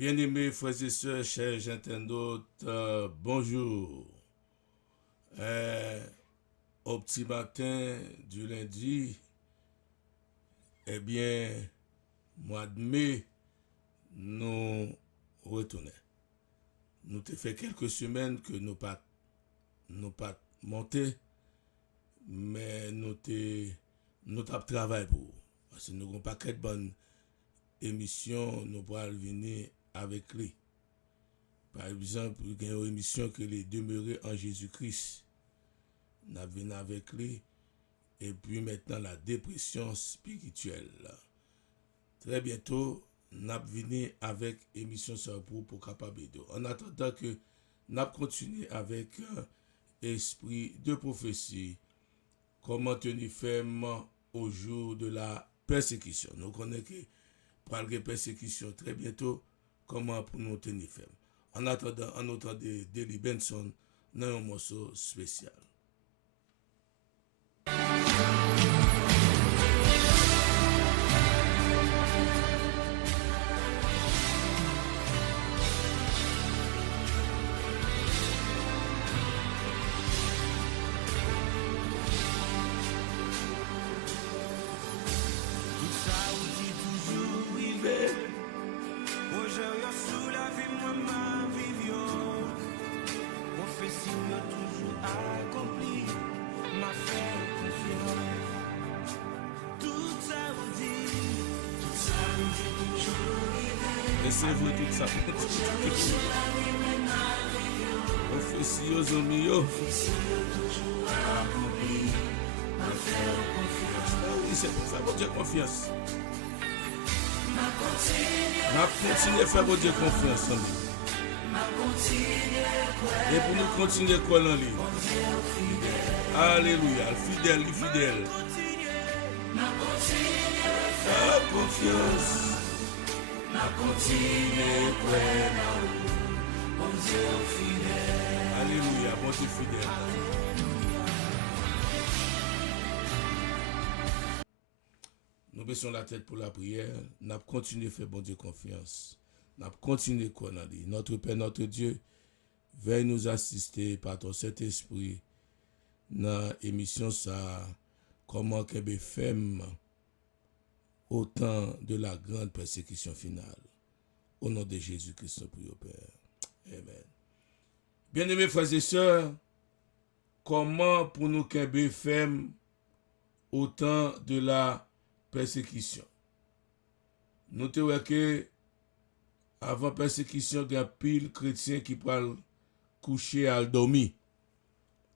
Bien-aimés frères et sœurs, chers internautes, bonjour. Au petit matin du lundi, eh bien, mois de mai, nous retournons. Nous avons fait quelques semaines que nous pas monté, mais nous avons travaillé pour. Parce que nous n'avons pas de bonne émission, nous pourrons venir avec lui. Par exemple, il y a une émission que les demeurer en Jésus-Christ. Nous venons avec lui. Et puis maintenant, la dépression spirituelle. Très bientôt, nous venons avec émission sur pour capable de. En attendant que nous continuons avec esprit de prophétie, comment tenir ferme au jour de la persécution. Nous connaissons que pour la persécution très bientôt, comment pour nous tenir ferme. En attendant, en autant de Deli Benson dans un morceau spécial. Laissez-vous tout ça. Officier aux amis. Fais votre Dieu confiance. M'a continué à faire votre Dieu confiance en lui. Et pour nous continuer quoi en lui. Alléluia. Fidèle, fidèle. Faire confiance. M'a continué près mon Dieu fidèle. Alléluia, mon Dieu fidèle. Nous baissons la tête pour la prière. Nous continuons à faire bon Dieu confiance. Nous continuons à croire en lui. Notre Père, notre Dieu, veuille nous assister par ton Saint-Esprit dans l'émission ça. Comment qu'elle femme au temps de la grande persécution finale. Au nom de Jésus-Christ, nous prions, Père. Amen. Bien-aimés frères et sœurs, comment pour nous qu'un femme au temps de la persécution? Nous te voyons que avant persécution, il y a pile chrétien qui peut coucher à dormir.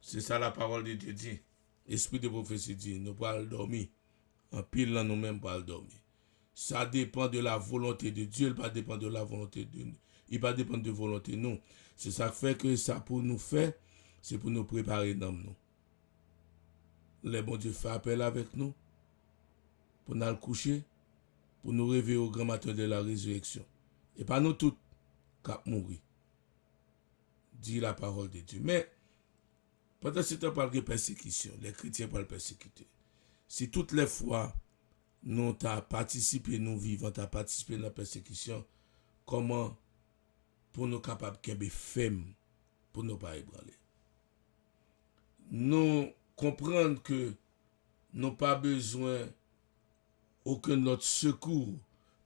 C'est ça la parole de Dieu dit. Esprit de prophétie dit, nous pouvons dormir. En pile là nous-mêmes pour dormir. Ça dépend de la volonté de Dieu, il pas dépend de la volonté de nous. Il pas dépend de la volonté de nous. C'est ça qui fait que ça pour nous faire, c'est pour nous préparer dans nous. Les bons Dieu fait appel avec nous pour nous coucher, pour nous réveiller au grand matin de la résurrection. Et pas nous tous qui mourir. Dit la parole de Dieu. Mais pendant ce temps, parle de persécution, les chrétiens parlent de persécuter. Si toutes les fois nous avons participé, nous vivons, nous avons participé dans la persécution, comment pour nous capables de faire pour ne pas ébranler. Nous comprendre que nous n'avons pas besoin aucun autre secours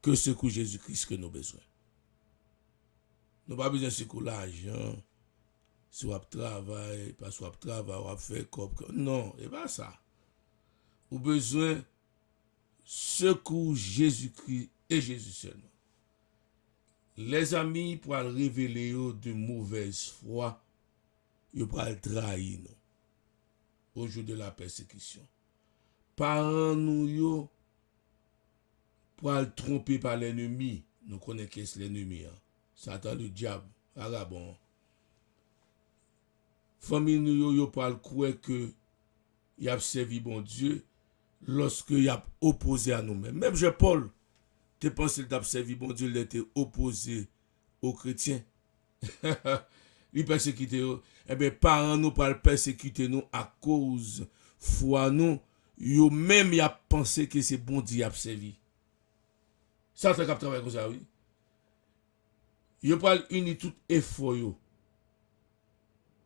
que secours Jésus-Christ que nous avons besoin. Nous n'avons pas besoin de secours l'argent, si on travaille, pas si on travaille, on fait comme. Non, et pas ça. Ou besoin secours Jésus-Christ et Jésus seulement. Les amis pour révéler de mauvaise foi, ils pour trahir nous au jour de la persécution. Parents nous pour tromper par l'ennemi, nous connaissons qui est l'ennemi, Satan le diable, Arabon. Famille nous pour croire que y a servi bon Dieu. Lorsque il a opposé à nous-mêmes. Même Jean-Paul, tu penses qu'il a servi bon Dieu, il était opposé aux chrétiens. Il persécutait. Eh bien, parents nous parlent persécuter nous à cause foi nous. Yo même y a pensé que c'est bon Dieu a servi. Ça, c'est comme travail comme ça, oui. Yo pral uni tout effort yo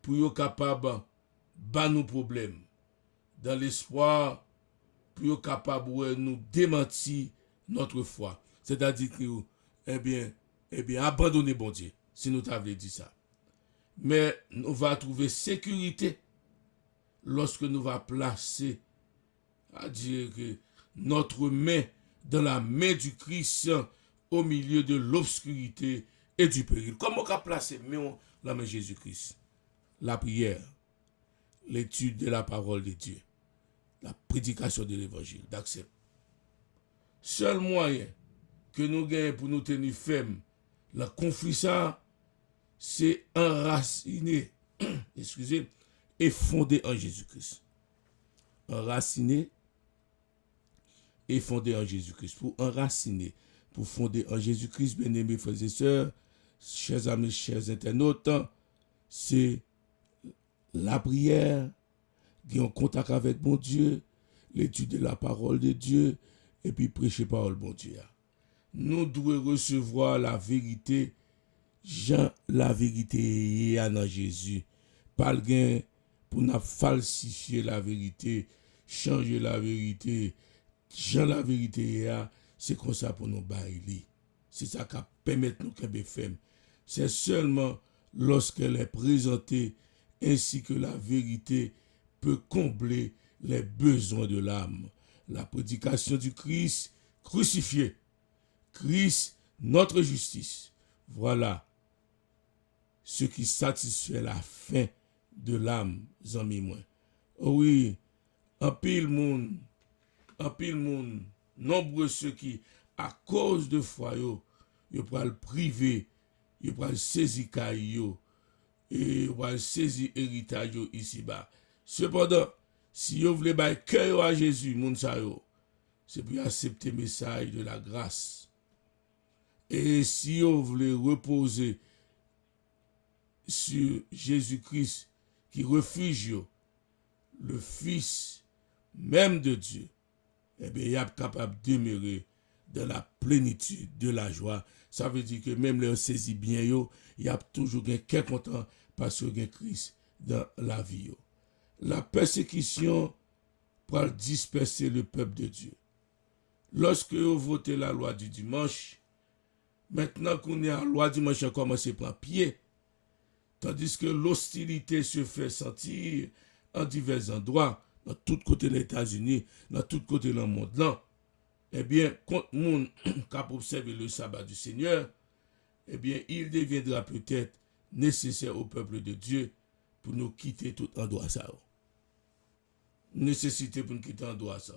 pour yo capable ba nous problème dans l'espoir pour yo capable nous démentir notre foi. C'est-à-dire que eh bien abandonner bon Dieu si nous t'avons dit ça. Mais nous va trouver sécurité lorsque nous va placer à dire que notre main dans la main du Christ au milieu de l'obscurité et du péril. Comment on va placer la main de Jésus-Christ? La prière, l'étude de la parole de Dieu, la prédication de l'évangile, d'accepter. Seul moyen que nous gagnons pour nous tenir fermes, la confiance, c'est enraciner, excusez, et fondé en Jésus-Christ. Enraciner et fondé en Jésus-Christ. Pour enraciner, pour fonder en Jésus-Christ, bien-aimés frères et sœurs, chers amis, chers internautes, c'est la prière, qui est en contact avec mon Dieu, l'étude de la parole de Dieu, et puis prêcher parole bon Dieu. Nous devons recevoir la vérité, Jean, la vérité en Jésus. Pas le gain pour nous falsifier la vérité, changer la vérité, Jean la vérité, c'est comme ça pour nous bailler. C'est ça qui permet nous de faire. C'est seulement lorsqu'elle est présentée ainsi que la vérité peut combler les besoins de l'âme. La prédication du Christ crucifié. Christ, notre justice. Voilà ce qui satisfait la faim de l'âme, amis moi. Oh oui, en pile monde, nombreux ceux qui, à cause de foi, yo pral privé, yo pral saisi kayo, et yo pral saisi héritage ici-bas. Cependant, si vous voulez bailler cœur à Jésus, moun sa yo, c'est pour accepter le message de la grâce. Et si vous voulez reposer sur Jésus-Christ qui refuge le Fils même de Dieu, eh bien, il est capable de demeurer dans la plénitude de la joie. Ça veut dire que même les saisi bien, il y a toujours quelqu'un content parce qu'il y a Christ dans la vie. La persécution pour disperser le peuple de Dieu. Lorsque vous votez la loi du dimanche, maintenant qu'on est à la loi du dimanche, on commence à prendre pied. Tandis que l'hostilité se fait sentir en divers endroits, dans tous côtés des États-Unis, dans tous côtés dans le monde là. Eh bien, quand le monde a observé le sabbat du Seigneur, eh bien, il deviendra peut-être nécessaire au peuple de Dieu pour nous quitter tout endroit ça. Nécessité pour nous quitter endroit ça.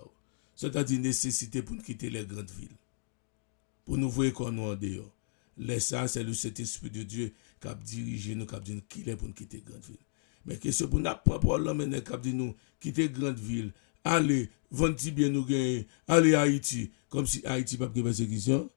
C'est-à-dire nécessité pour nous quitter les grandes villes. Pour nous voir qu'on nous en dehors. Ça, c'est le Saint-Esprit de Dieu qui a dirigé nous, qui a dit qu'il est pour nous quitter les grandes villes. Mais question pour nous prendre l'homme qui a dit nous quitter les grandes villes, allez, vendre bien nous gagner, allez à Haïti, comme si Haïti n'a pas de persécution.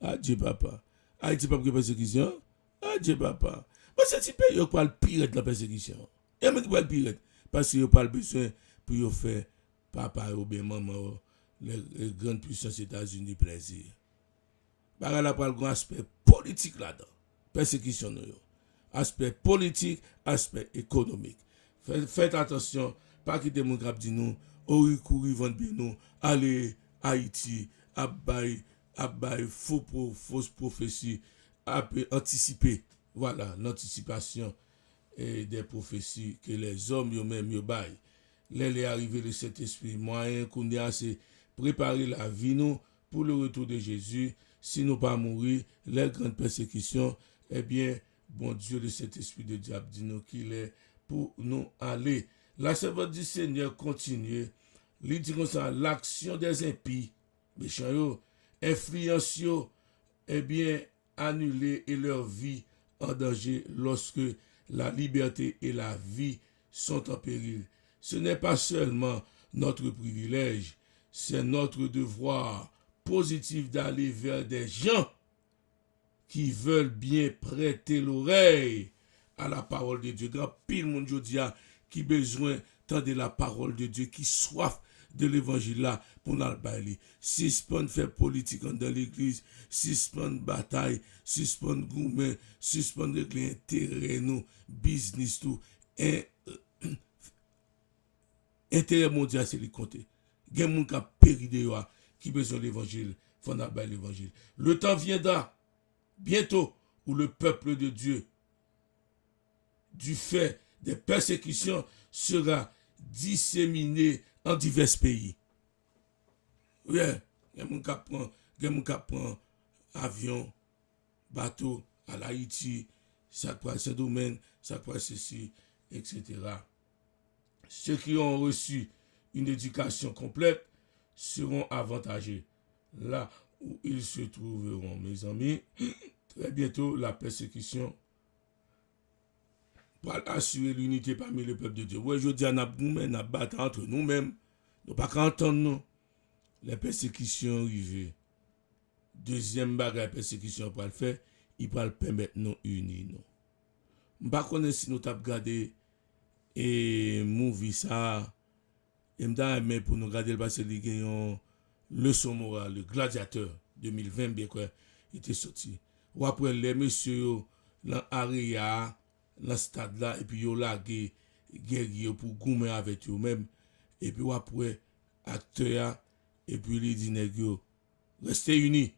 Ah, Dieu papa. Haïti n'a pas de persécution. Ah, Dieu papa. Mais c'est un pays qui parle le pire de la persécution. Et même qui parle le pire. Parce qu'il n'y a pas besoin pour faire papa ou bien maman, les grandes puissances États-Unis plaisir. Par là, il y a un aspect politique là-dedans. Persécution. Aspect politique, aspect économique. Faites attention, pas quitter mon cap dit nous, courir vendre bien nous, aller Haïti, abaye fausse prophétie, anticiper. Voilà, l'anticipation des prophéties que les hommes eux-mêmes yo baillent. Les arrivé le Saint-Esprit, moyen qu'on a assez préparer la vie nous pour le retour de Jésus. Si nous pas mourir, les grandes persécutions, eh bien, bon Dieu, le Saint-Esprit de diable dit nous qu'il est pour nous aller. La servante du Seigneur continue. Il dit comme ça, l'action des impies, méchants, influence, eh bien, annuler et leur vie en danger lorsque la liberté et la vie sont en péril. Ce n'est pas seulement notre privilège, c'est notre devoir positif d'aller vers des gens qui veulent bien prêter l'oreille à la parole de Dieu. Grand pile monde qui besoin de la parole de Dieu, qui soif de l'évangile là, pour nous bailler. Suspendre faire politique dans l'église, suspendre bataille, suspendre gourmet, suspendre régler intérêt nous, business tout. Intérêt mondial c'est le compter. Il y a des gens qui ont péri de yo, qui besoin de l'évangile, faut nous bailler l'évangile. Le temps viendra bientôt où le peuple de Dieu, du fait des persécutions, sera disséminé en divers pays. Oui, il y a des gens qui prennent avion, bateau à l'Haïti, ça prend Saint-Domingue, ça prend ceci, etc. Ceux qui ont reçu une éducation complète seront avantagés. Là où ils se trouveront, mes amis, très bientôt la persécution pour assurer l'unité parmi le peuple de Dieu. Oui, je dis à nous-mêmes, nous battons entre nous-mêmes. Nous ne pouvons pas entendre nous. Les persécutions arrivent. Deuxième bagage, la persécution pour le faire, il va le permettre de nous unir. Je ne sais pas si nous avons gardé et movie ça. Et mais pour nous garder parce qu'il y a une leçon morale, le gladiateur 2020, bien quoi, il était sorti. Ou après les messieurs, dans l'area, dans le stade là, et puis ils ont lagué guerrier pour goumer avec eux-mêmes. Et puis après, acteurs, et puis les dîners, restez unis.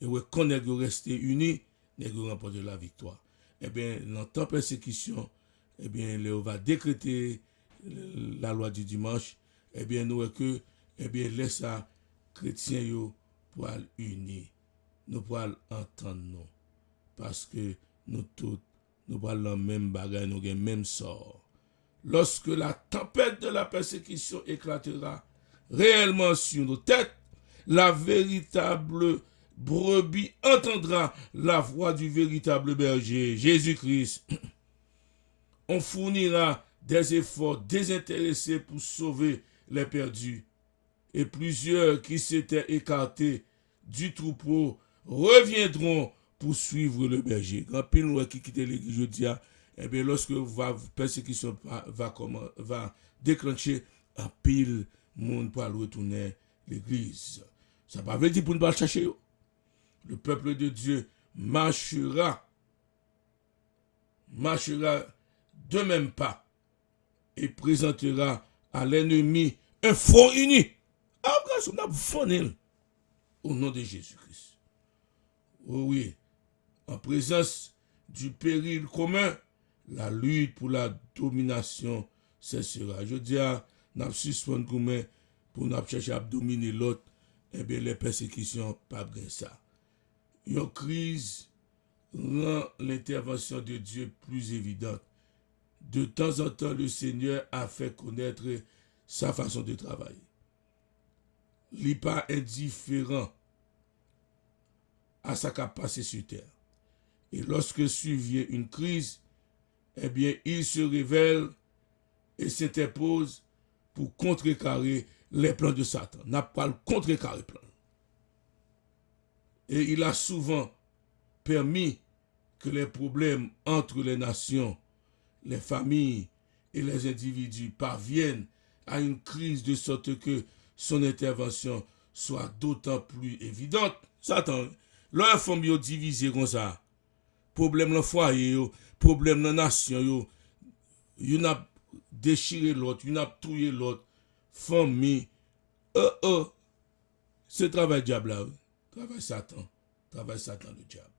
Et quand nous restons unis, nous remportons la victoire. Eh bien, dans la persécution, eh bien, on va décréter la loi du dimanche. Eh bien, nous que, eh bien, laisse ça, chrétiens, yo, pour unis. Nous pourrons entendre nous. Parce que nous tous, nous parlons même bagage, nous avons le même sort. Lorsque la tempête de la persécution éclatera réellement sur nos têtes, la véritable brebis entendra la voix du véritable berger, Jésus-Christ. On fournira des efforts désintéressés pour sauver les perdus. Et plusieurs qui s'étaient écartés du troupeau reviendront pour suivre le berger. Quand pile qui quitte l'église, je dis, eh bien, lorsque la persécution va déclencher, un pile monde pour retourner l'église. Ça ne veut pas dire pour ne pas chercher. Le peuple de Dieu marchera de même pas et présentera à l'ennemi un front uni. Après, on a fonné au nom de Jésus-Christ. Oh oui, en présence du péril commun, la lutte pour la domination cessera. Je dis à nous suspendre pour nous chercher à dominer l'autre, et bien les persécutions, pas bien ça. Une crise rend l'intervention de Dieu plus évidente. De temps en temps, le Seigneur a fait connaître sa façon de travailler. Il n'est pas indifférent à sa capacité sur terre. Et lorsque survient une crise, eh bien, il se révèle et s'interpose pour contrecarrer les plans de Satan. N'a pas le contrecarrer plan. Et il a souvent permis que les problèmes entre les nations, les familles et les individus parviennent à une crise de sorte que son intervention soit d'autant plus évidente. Satan, leur famille divisée comme ça. Problème dans le foyer, problème dans la nation, il a déchiré l'autre, il a tué l'autre. Famille, c'est travail diable là, travail Satan le diable.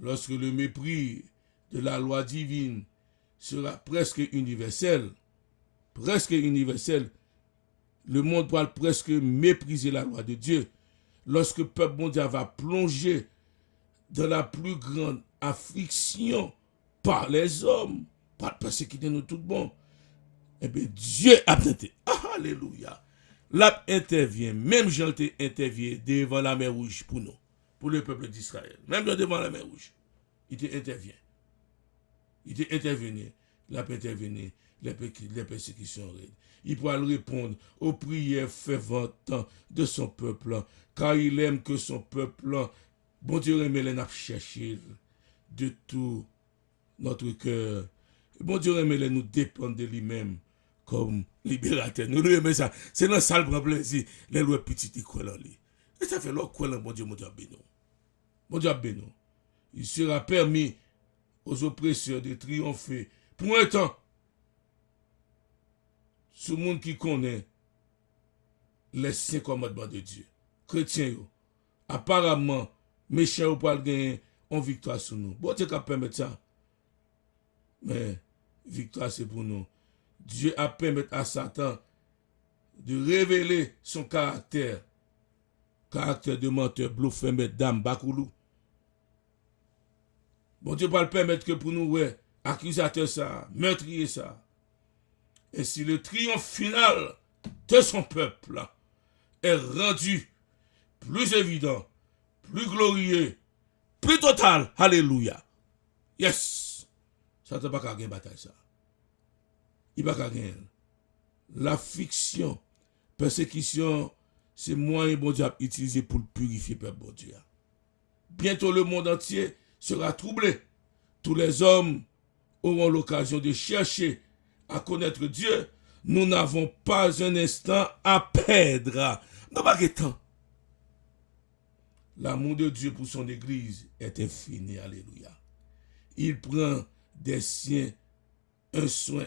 Lorsque le mépris de la loi divine sera presque universel, le monde pourra presque mépriser la loi de Dieu. Lorsque le peuple mondial va plonger dans la plus grande affliction par les hommes, par persécuter nous tout bon, eh bien Dieu a tenté. Alléluia. Là intervient, même Jean intervient devant la mer rouge pour nous, pour le peuple d'Israël. Même devant la mer rouge, il intervient. Il intervenu, les persécutions. Il pourra répondre aux prières ferventes de son peuple, car il aime que son peuple, bon Dieu, aime les chercher de tout notre cœur. Bon Dieu, aime nous dépendre de lui-même, comme libérateur. Nous aimons ça. C'est dans ça le grand plaisir. Les lois petites, ils croient en lui. Et ça fait leur croire en mon Dieu béni. Mon Dieu béni. Il sera permis aux oppresseurs de triompher pour un temps. Ce monde qui connaît les 5 commandements de Dieu. Chrétiens, apparemment, méchants ou pas gagner en victoire sur nous. Bon Dieu qui permettre ça. Mais victoire c'est pour nous. Dieu a permis à Satan de révéler son caractère de menteur, bluffeur, dame, bakoulou. Bon Dieu va le permettre que pour nous, ouais, accusateur ça, meurtrier ça. Et si le triomphe final de son peuple est rendu plus évident, plus glorieux, plus total, alléluia. Yes! Ça ne va pas gagner bataille ça. Il va pas gagner. La fiction, persécution, c'est moyen bon Dieu a utilisé pour le purifier peuple bon Dieu. Bientôt le monde entier sera troublé. Tous les hommes auront l'occasion de chercher à connaître Dieu. Nous n'avons pas un instant à perdre. Nous n'avons pas de temps. L'amour de Dieu pour son Église est infini. Alléluia. Il prend des siens un soin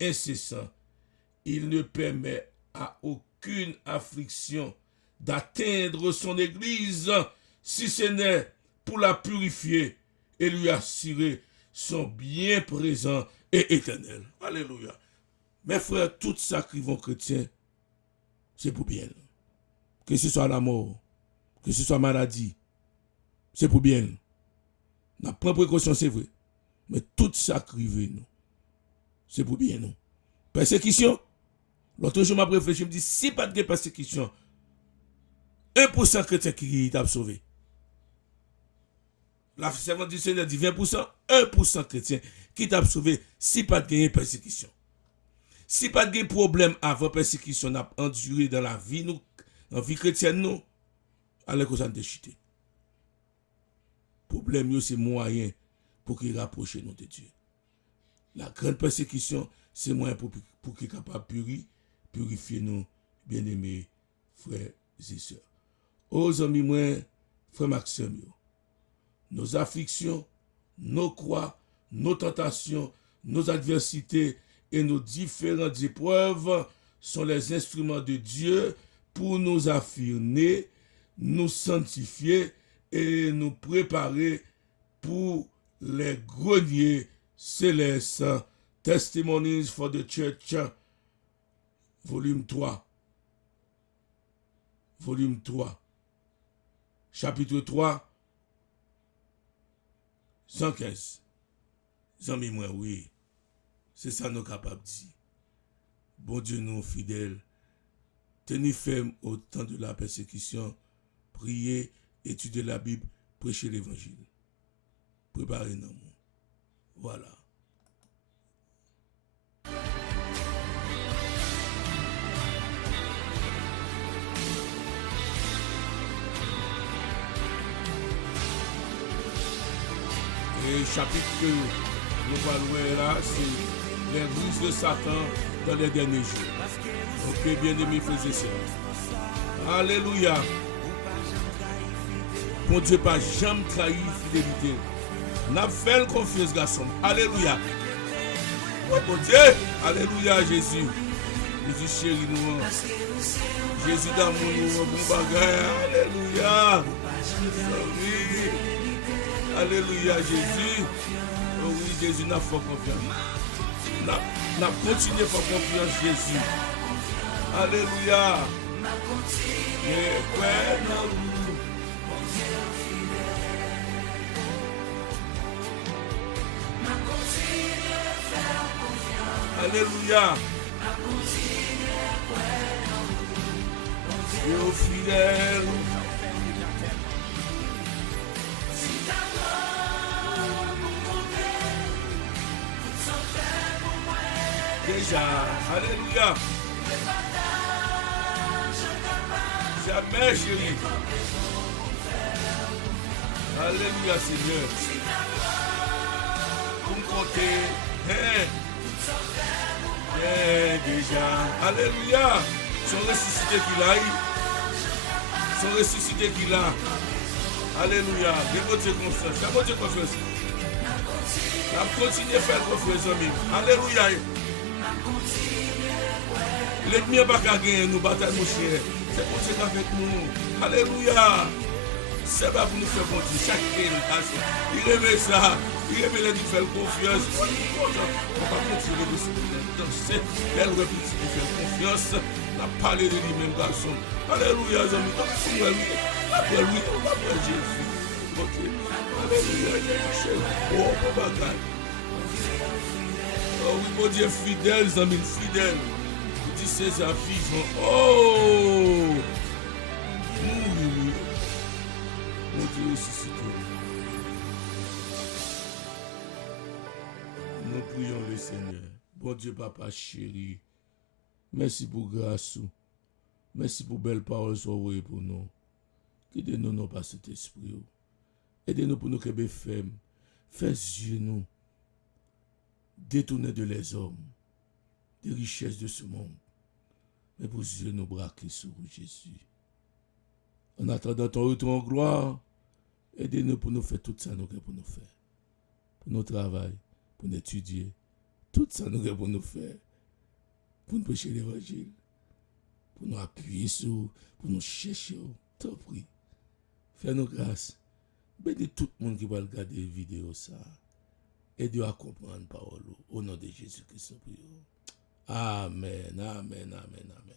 incessant. Il ne permet à aucune affliction d'atteindre son Église, si ce n'est pour la purifier et lui assurer son bien présent et éternel. Alléluia. Mes frères, tout ça qui vont chrétiens, c'est pour bien. Que ce soit la mort, que ce soit maladie, c'est pour bien. On prend précaution, c'est vrai. Mais tout ça qui arrive, nous, c'est pour bien. Nous. Persécution, l'autre jour, je réfléchi, je me dis, si pas de persécution, 1% chrétien qui t'a sauvé. La servante du Seigneur dit 20%, 1% chrétien qui t'a sauvé si pas de persécution. Si pas de problème avant persécution n'a enduré dans la vie, nous, dans la vie chrétienne, nous, allez que ça ne chuté. Problème, c'est moyen pour qu'il rapproche nous de Dieu. La grande persécution, c'est moyen pour qu'il soit capable de purifier nous, bien-aimés frères et sœurs. Aux amis, moi, frère Maxime, nos afflictions, nos croix, nos tentations, nos adversités et nos différentes épreuves sont les instruments de Dieu pour nous affirmer, nous sanctifier et nous préparer pour les greniers célestes. Testimonies for the Church, volume 3. Volume 3. Chapitre 3. 115. Zami moi, oui. C'est ça nous capables de dire. Bon Dieu, nous fidèles. Tenez ferme au temps de la persécution. Priez, étudiez la Bible, prêchez l'évangile. Préparez-nous. Voilà. Et chapitre que nous allons là, c'est les ruses de Satan dans les derniers jours. Ok, bien-aimés frères et sœurs. Alléluia. Bon Dieu, pas jamais trahi fidélité. N'a fait confiance, garçon. Alléluia. Oh mon Dieu. Alléluia, Jésus. Jésus chéri nous. Jésus d'amour nous. Bon bagage. Alléluia. Oui. Alléluia, Jésus. Oh oui, Jésus n'a pas confiance. N'a continué à faire confiance, Jésus. Alléluia. Et ouais, non. Alléluia. Et aux fidèles. Déjà, alléluia. Jamais, chérie. Alléluia, Seigneur. Pour me compter. est déjà. Alléluia. Son ressuscité qu'il a. Son ressuscité qu'il a. Alléluia. Dévote confiance. Dévote confiance. La continuer à faire confiance, amis. Alléluia. L'ennemi n'a pas qu'à gagner nous bataille, mon cher. C'est pour ça qu'avec nous. Alléluia. C'est pas pour nous faire bon Dieu. Chaque génération. Il remet ça. Il remet les faire confiance. On va continuer de danser. Elle répète de faire confiance. On a parlé de lui-même, garçon. Alléluia, amis. Après lui, après Jésus. Alléluia, Michel. Oh, papa. Oh, oui, mon Dieu, fidèle, amis, fidèle. Il dit c'est sa vivant. Oh! Oui. Mon Dieu, ressuscité. Nous prions le Seigneur. Bon Dieu, papa chéri. Merci pour grâce. Merci pour belles paroles soient pour nous. Aidez-nous non pas cet esprit. Aidez-nous pour nous que fermes. Faites yeux nous. Détourner de les hommes. Des richesses de ce monde. Mais pour yeux nous braquer sur Jésus. En attendant ton retour en gloire, aidez-nous pour nous faire tout ça nous pour nous faire. Pour nos travail, pour nous étudier. Tout ça nous pour nous faire. Pour nous prêcher l'évangile. Pour nous appuyer sur, pour nous chercher. T'en prie. Fais-nous grâce. Bénis tout le monde qui va regarder la vidéo ça. Aidez-nous à comprendre la parole. Au nom de Jésus-Christ. Amen, amen, amen, amen.